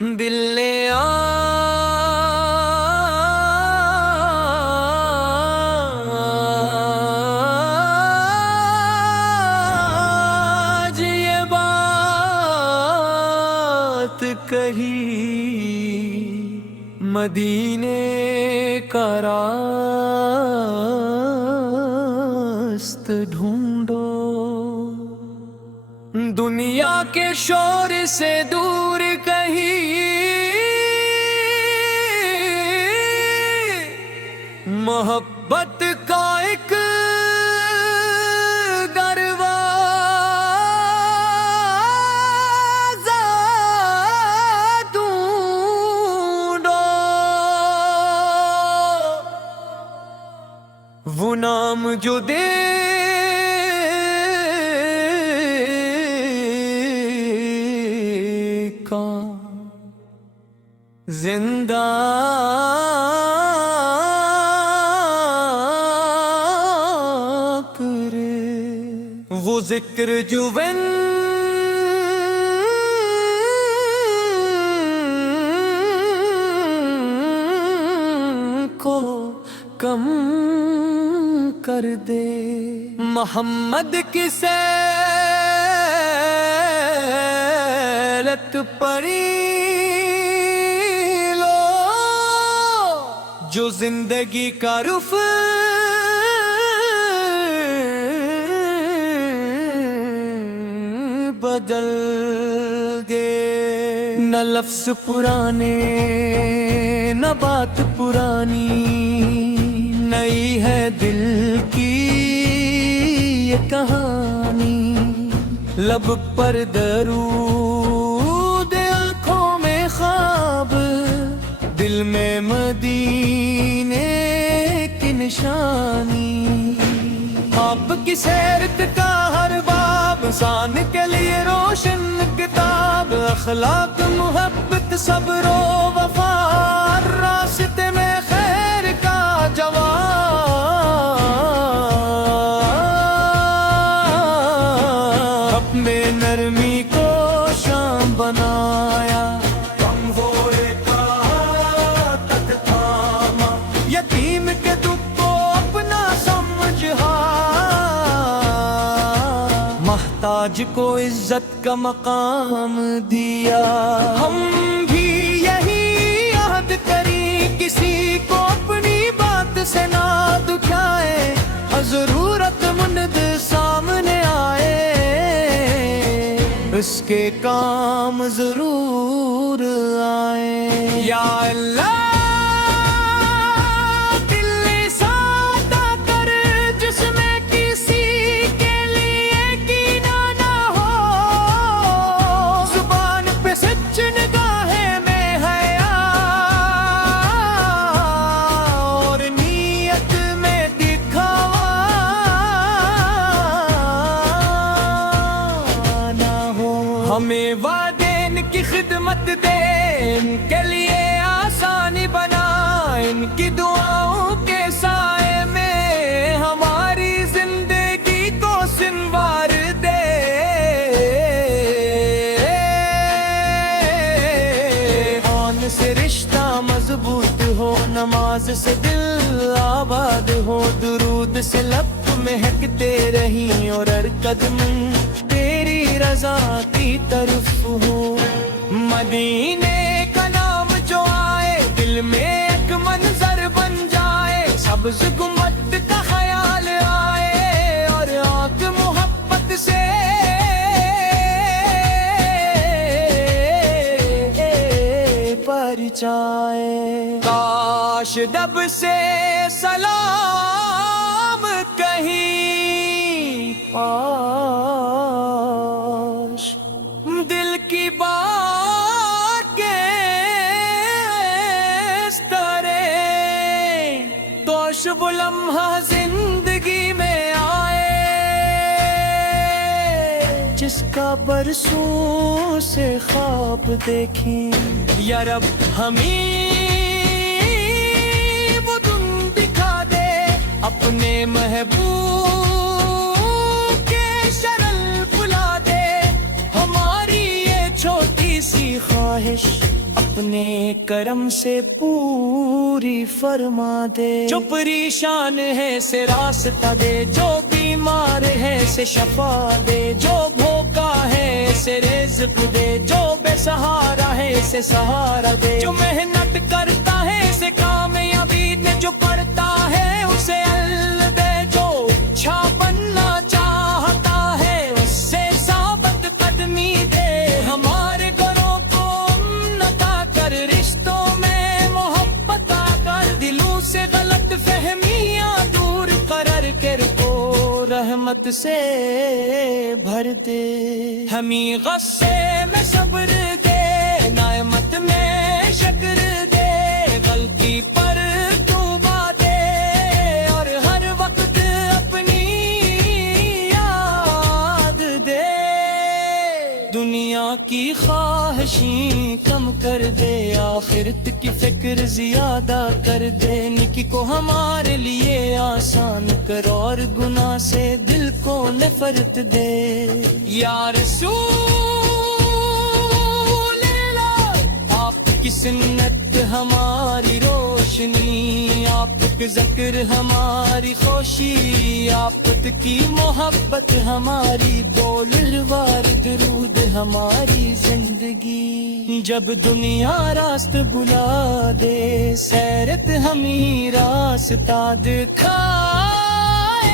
دل نے آج یہ بات کہی، مدینے کا راست ڈھونڈو، دنیا کے شور سے دور کہیں محبت کا ایک دروازہ ڈھونڈو، وہ نام جو دے زندہ کرے، وہ ذکر جو کو کم کر دے، محمد کی سیرت پڑی جو زندگی کا رخ بدل دے، نہ لفظ پرانے نہ بات پرانی، نئی ہے دل کی یہ کہانی، لب پر درود آنکھوں میں خواب، دل میں مدینے کی نشانی، آپ کی سیرت کا ہر باب انسان کے لیے روشن کتاب، اخلاق محبت صبر و وفا، راستے میں خیر کا جواب، اپنے نرمی کو شام بنایا، یتیم کے دکھ کو اپنا سمجھا، محتاج کو عزت کا مقام دیا، ہم بھی یہی عہد کریں کسی کو اپنی بات سے نہ دکھائے، ضرورت مند سامنے آئے اس کے کام ضرور آئے، یا اللہ ہمیں وعدین کی خدمت دے، ان کے لیے آسانی بنا، ان کی دعاؤں کے سائے میں ہماری زندگی کو سنوار دے، آن سے رشتہ مضبوط ہو، نماز سے دل آباد ہو، درود سے لب مہکتے رہیں اور ہر قدم تیری رضا کی طرف ہو، مدینے کا نام جو آئے دل میں ایک منظر بن جائے، سبز گنبد کا خیال آئے اور آنکھ محبت سے پرچائے، کاش دب سے سلام کہیں دل کی بات کے اس طرح تو شب لمحہ زندگی میں آئے، جس کا برسوں سے خواب دیکھیں، یا رب ہمیں وہ دن دکھا دے، اپنے محبوب کے شرل بلا دے، ہماری یہ چھوٹی سی خواہش اپنے کرم سے پوری فرما دے، جو پریشان ہے سے راستہ دے، جو بیمار ہے سے شفا دے، جو بھوکا ہے سے رزق دے، جو بے سہارا ہے سے سہارا دے، جو محنت کرتا ہے سے کامیابی دے، جو پڑھتا ہے اسے علم دے، جو اچھا بننا چاہتا ہے اس سے ثابت قدمی دے، ہمارے گھروں کو امن عطا کر، رشتوں میں محبت آ کر، دلوں سے غلط فہمیاں دور کر کو رحمت سے بھر دے، ہمیں غصے میں صبر دے، نعمت میں شکر دے، غلطی پر توبہ دے، اور ہر وقت اپنی یاد دے، دنیا کی خواہشیں کم کر دے، آخرت کی فکر زیادہ کر دے، نیکی کو ہمارے لیے آسان کر، اور گناہ سے دل کو نفرت دے، یا رسول اللہ آپ کی سنت ہماری روشنی، آپ کا ذکر ہماری خوشی، آپ کی محبت ہماری دولت، درود ہماری زندگی، جب دنیا راست بلا دے، سیرت ہمیں راستہ دکھائے،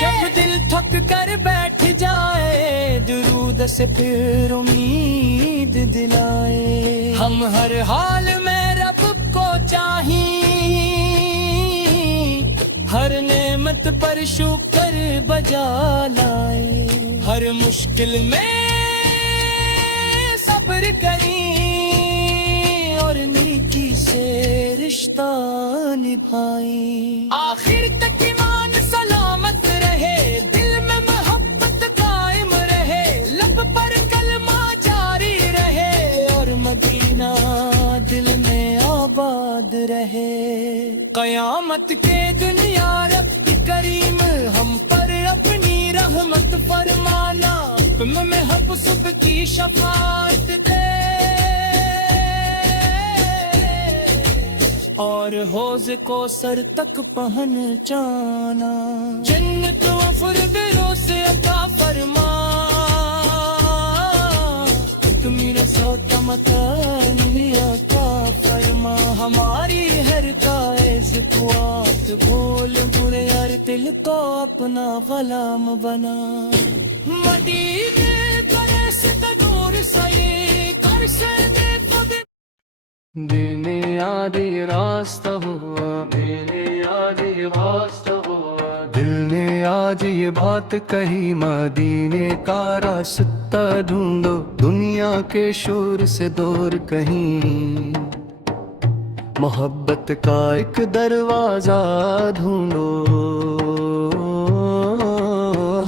جب دل تھک کر بیٹھ جائے، درود سے پھر امید دلائے، ہم ہر حال میں رب کو چاہیں، ہر نعمت پر شکر بجا لائے، ہر مشکل میں صبر کریں، اور نیکی سے رشتہ نبھائیں، آخر تک ایمان سلامت رہے، دل میں محبت قائم رہے، لب پر کلمہ جاری رہے، اور مدینہ دل میں آباد رہے، قیامت کے دنیا رب کریم ہم پر اپنی رحمت فرمانا، حکم میں حب صبح کی شفاعت دے، اور حوض کو سر تک پہنچانا، جنت و فردوس عطا فرما، میرا سوتا مکان بھی عطا فرما، ہماری ہر کائز قوت بول برے ہر دل کو اپنا غلام بنا، مدینے پر سے دور سہی کر سے بے خود، دل نے یادی راستہ ہوا، دل نے یادی راستہ ہوا، دل نے آج یہ بات کہی، مدینے کا راستہ ڈھونڈو، دنیا کے شور سے دور کہیں، محبت کا ایک دروازہ ڈھونڈو،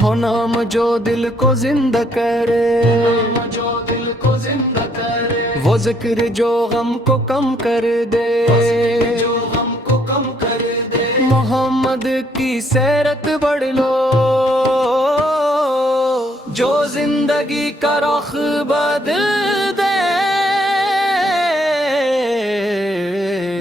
ہو نام جو دل کو زندہ کرے، جو دل کو زندہ کرے، وہ ذکر جو غم کو کم کر دے، جو غم کو کم کر دے، محمد کی سیرت بڑھ لو، جو زندگی کا رخ بدل دے،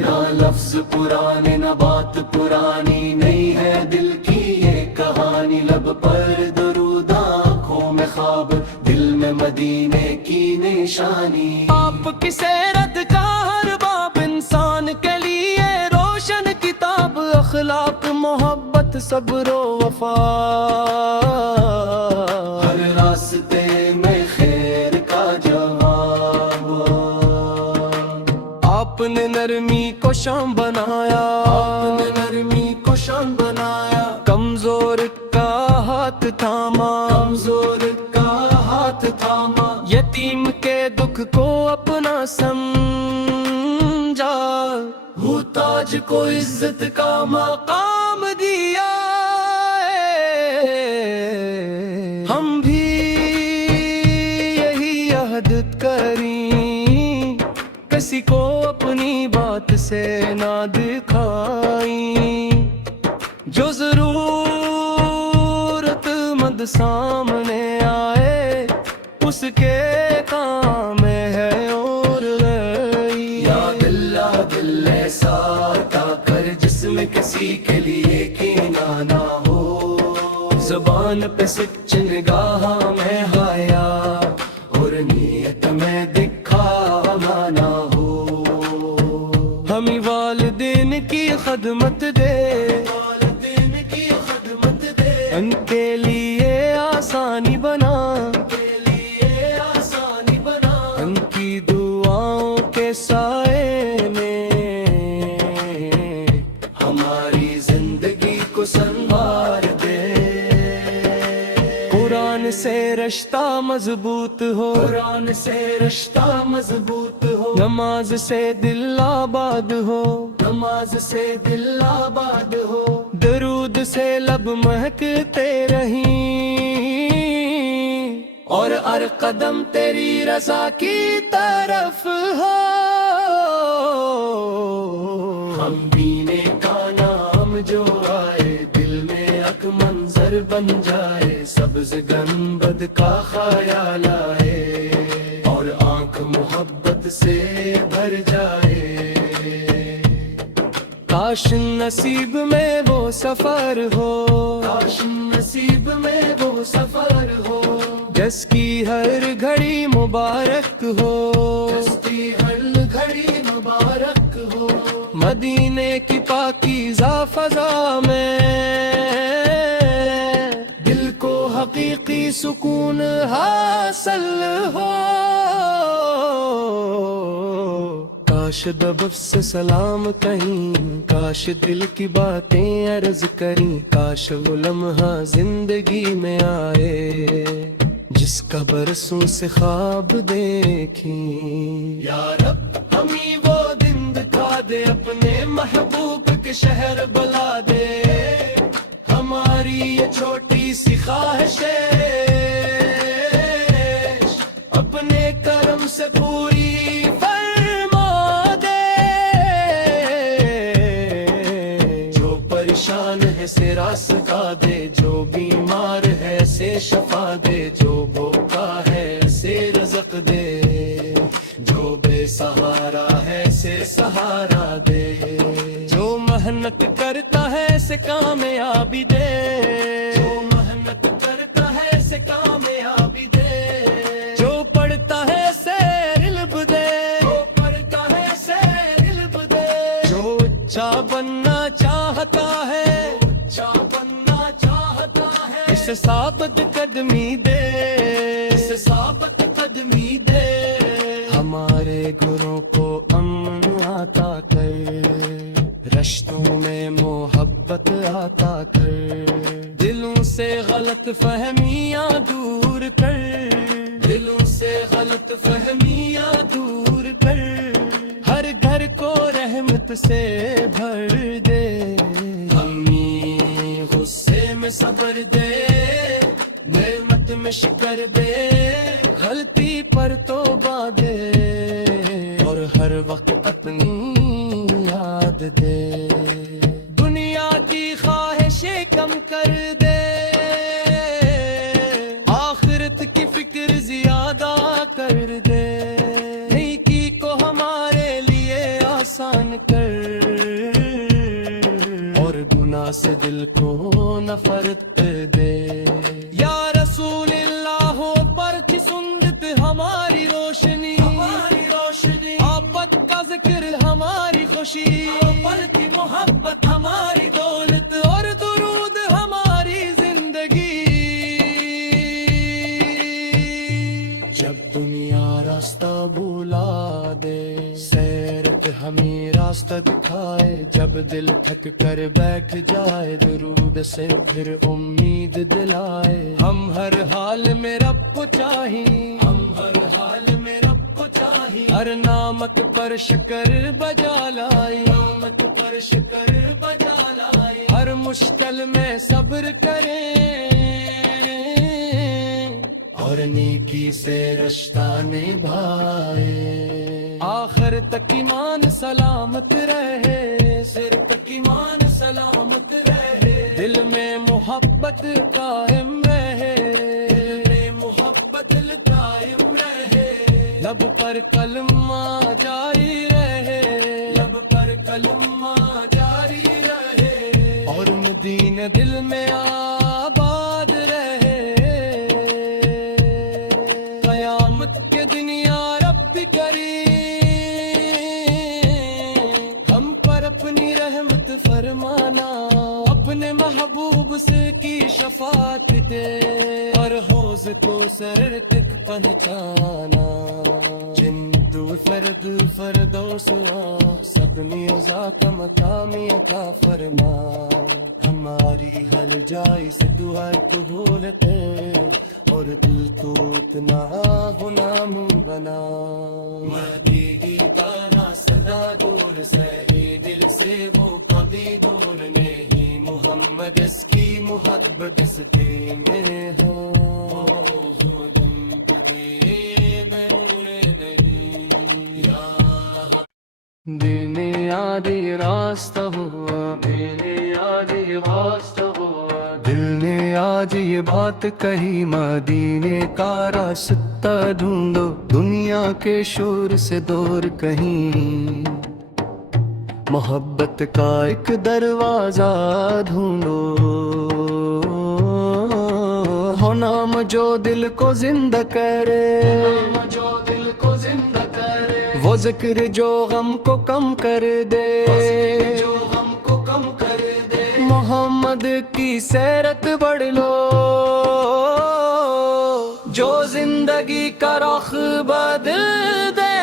نہ لفظ پرانے نہ بات پرانی، نہیں ہے دل کی یہ کہانی، لب پر درود آنکھوں میں خواب، دل میں مدینے کی نشانی، آپ کی سیرت کا ہر باب انسان کے لیے روشن کتاب، اخلاق محبت صبر و وفا، ہر راستے میں خیر کا جواب، آپ نے نرمی کو شام بنایا، آپ نے نرمی کو شام بنایا، کمزور کا ہاتھ تھاما، کمزور کا ہاتھ تھاما، یتیم کے دکھ کو اپنا سمجھا، محتاج کو عزت کا مقام دیا، ہم بھی یہی عہد کریں، کسی کو اپنی بات سے نہ دکھائیں، جو ضرورت مند سامنے آئے اس کے کام ہے اور کسی کے لیے کینہ نہ ہو، زبان پہ سچ نگاہ میں حیا اور نیت میں دکھاوا نہ ہو، ہمیں والدین کی خدمت دے، والدین کی خدمت دے، ان کے لیے آسانی بنا، ان کی دعاؤں کے سائے میں ہماری زندگی کو سنوار دے، قرآن سے رشتہ مضبوط ہو، قرآن سے رشتہ مضبوط ہو، نماز سے دل آباد ہو، نماز سے دل آباد ہو، درود سے لب مہکتے رہیں اور ہر قدم تیری رضا کی طرف ہو، ہم پینے کا نام جو آئے دل میں ایک منظر بن جائے، سبز گنبد کا خیال آئے اور آنکھ محبت سے بھر جائے، کاش نصیب میں وہ سفر ہو، کاش نصیب میں وہ سفر ہو، جس کی ہر گھڑی مبارک ہو، جس کی ہر گھڑی مبارک ہو، مدینے کی پاکیزہ فضا میں دل کو حقیقی سکون حاصل ہو، کاش دبف سے سلام کہیں، کاش دل کی باتیں عرض کریں، کاش وہ لمحہ زندگی میں آئے جس کا برسوں سے خواب دیکھیں، یا رب ہمیں وہ دن دکھا دے، اپنے محبوب کے شہر بلا دے، ہماری یہ چھوٹی سی خواہش اپنے کرم سے پوری فرما دے، جو پریشان ہے سے راستہ دے، جو بیمار ہے سے شفا دے، جو بھوکا ہے سے رزق دے، جو بے سہارا ہے سے سہارا دے، جو محنت کرتا ہے سے کامیابی دے، جو محنت کرتا ہے سے کامیابی دے، جو پڑھتا ہے سے علم دے، جو پڑھتا ہے سے علم دے، جو اچھا بننا چاہتا ہے، اچھا بننا چاہتا ہے، اسے ثابت قدمی دے، اسے ثابت قدمی دے، ہمارے گھروں کو امن عطا کر، رشتوں میں محبت عطا کر، دلوں سے غلط فہمیاں دور کر، دلوں سے غلط فہمیاں دور کر، ہر گھر کو رحمت سے بھر دے، ہمیں غصے میں صبر دے، نعمت میں شکر دے، غلطی پر توبہ دے اور ہر وقت اپنی یاد دے، دنیا کی خواہشیں کم کر دے، آخرت کی فکر زیادہ کر دے، نیکی کو ہمارے لیے آسان کر اور گناہ سے دل کو نفرت دے، یا رسول اللہ ہو پرچ سنت ہماری روشنی، ہماری روشنی، آفت کا ذکر ہماری خوشی، پر کی محبت ہماری دولت اور درود ہماری زندگی، جب دنیا راستہ بھلا دے، سیر پہ ہمیں راستہ دکھائے، جب دل تھک کر بیٹھ جائے، درود سے پھر امید دلائے، ہم ہر حال میں رب کو چاہیے، ہم ہر حال میں رب کو چاہیے، ہر نعمت پر شکر بجا لائی، نعمت پر شکر بجا لائی، ہر مشکل میں صبر کریں اور نیکی سے رشتہ نبھائے، آخر تک ایمان سلامت رہے، سر تک ایمان سلامت رہے، دل میں محبت قائم رہے، دل میں محبت قائم رہے، لب پر کلمہ جاری رہے، لب پر کلمہ جاری رہے، فرمانا، اپنے محبوب سے کی شفاعت دے اور حوض کو سر تک پہنچانا. جند و فرد فردوس سب میوزا کا مقامی عطا فرما. ہماری ہر جائے سے دعا قبولتے اور دل کو اتنا غلام بنا. مہدی کا صدا دور سے دل سے وہ کبھی دور نہیں. محمد اس کی محبت دستے میں ہے. دین یادی راستہ ہوا، دین یادی راستہ ہوا. دل نے آج یہ بات کہی، مدینے کا راستہ ڈھونڈو، دنیا کے شور سے دور کہیں. محبت کا ایک دروازہ ڈھونڈو، ہو نام جو دل کو زندہ کرے، جو دل کو زندہ کرے. وہ ذکر جو غم کو کم کر دے، جو غم کو کم کر دے. محمد کی سیرت بڑھ لو، جو زندگی کا رخ بدل دے.